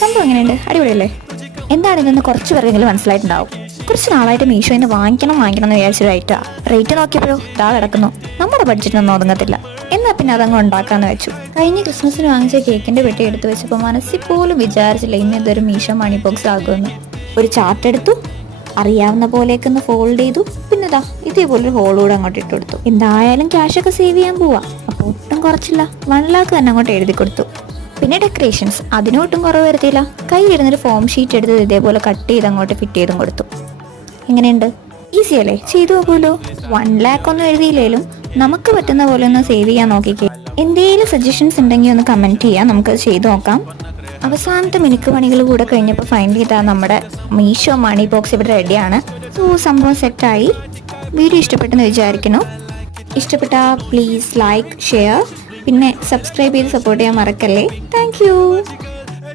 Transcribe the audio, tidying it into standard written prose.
സംഭവം എങ്ങനെയുണ്ട്? അടിപൊളിയല്ലേ? എന്താണ് ഇതെന്ന് കുറച്ച് പേർക്കെങ്കിലും മനസ്സിലായിട്ടുണ്ടാവും. കുറച്ച് നാളായിട്ട് മീഷോയിൽ നിന്ന് വാങ്ങിക്കണം എന്ന് വിചാരിച്ച റേറ്റ് നോക്കിയപ്പോഴോ ഇതാ കിടക്കുന്നു. നമ്മുടെ ബഡ്ജറ്റിനൊന്നും ഒതുങ്ങത്തില്ല. എന്നാൽ പിന്നെ അതങ്ങ് ഉണ്ടാക്കാന്ന് വെച്ചു. കഴിഞ്ഞ ക്രിസ്മസിന് വാങ്ങിച്ച കേക്കിന്റെ പെട്ടി എടുത്തു വെച്ചപ്പോൾ മനസ്സിൽ പോലും വിചാരിച്ചില്ല ഇന്ന് ഇതൊരു മീഷോ മണി ബോക്സ് ആകുമെന്ന്. ഒരു ചാർട്ട് എടുത്തു, അറിയാവുന്ന പോലെയൊക്കെ ഫോൾഡ് ചെയ്തു, പിന്നെ ഇതേപോലൊരു ഹോളൂടെ അങ്ങോട്ട് ഇട്ട് കൊടുത്തു. എന്തായാലും ക്യാഷൊക്കെ സേവ് ചെയ്യാൻ പോവാ, അപ്പോൾ ഒട്ടും കുറച്ചില്ല, 1 lakh തന്നെ അങ്ങോട്ട് എഴുതി കൊടുത്തു. പിന്നെ ഡെക്കറേഷൻസ് അതിനൊട്ടും കുറവ് വരുത്തിയില്ല. കയ്യിലിരുന്നൊരു ഫോം ഷീറ്റ് എടുത്ത് ഇതേപോലെ കട്ട് ചെയ്ത് അങ്ങോട്ട് ഫിറ്റ് ചെയ്തും കൊടുത്തു. എങ്ങനെയുണ്ട്? ഈസി അല്ലേ? ചെയ്തു നോക്കൂലോ. 1 lakh ഒന്നും എഴുതിയില്ലേലും നമുക്ക് പറ്റുന്ന പോലെ ഒന്ന് സേവ് ചെയ്യാൻ നോക്കിക്കേ. എന്തെങ്കിലും സജഷൻസ് ഉണ്ടെങ്കിൽ ഒന്ന് കമൻറ്റ് ചെയ്യാം, നമുക്കത് ചെയ്തു നോക്കാം. അവസാനത്തെ മിനുക്ക് പണികൾ കൂടെ കഴിഞ്ഞപ്പോൾ ഫൈനൽ ചെയ്താൽ നമ്മുടെ മീഷോ മണി ബോക്സ് ഇവിടെ റെഡിയാണ്. സോ സംഭവം സെറ്റായി. വീഡിയോ ഇഷ്ടപ്പെട്ടെന്ന് വിചാരിക്കുന്നു. ഇഷ്ടപ്പെട്ടാൽ പ്ലീസ് ലൈക്ക്, ഷെയർ, പിന്നെ സബ്സ്ക്രൈബ് ചെയ്ത് സപ്പോർട്ട് ചെയ്യാൻ മറക്കല്ലേ. താങ്ക്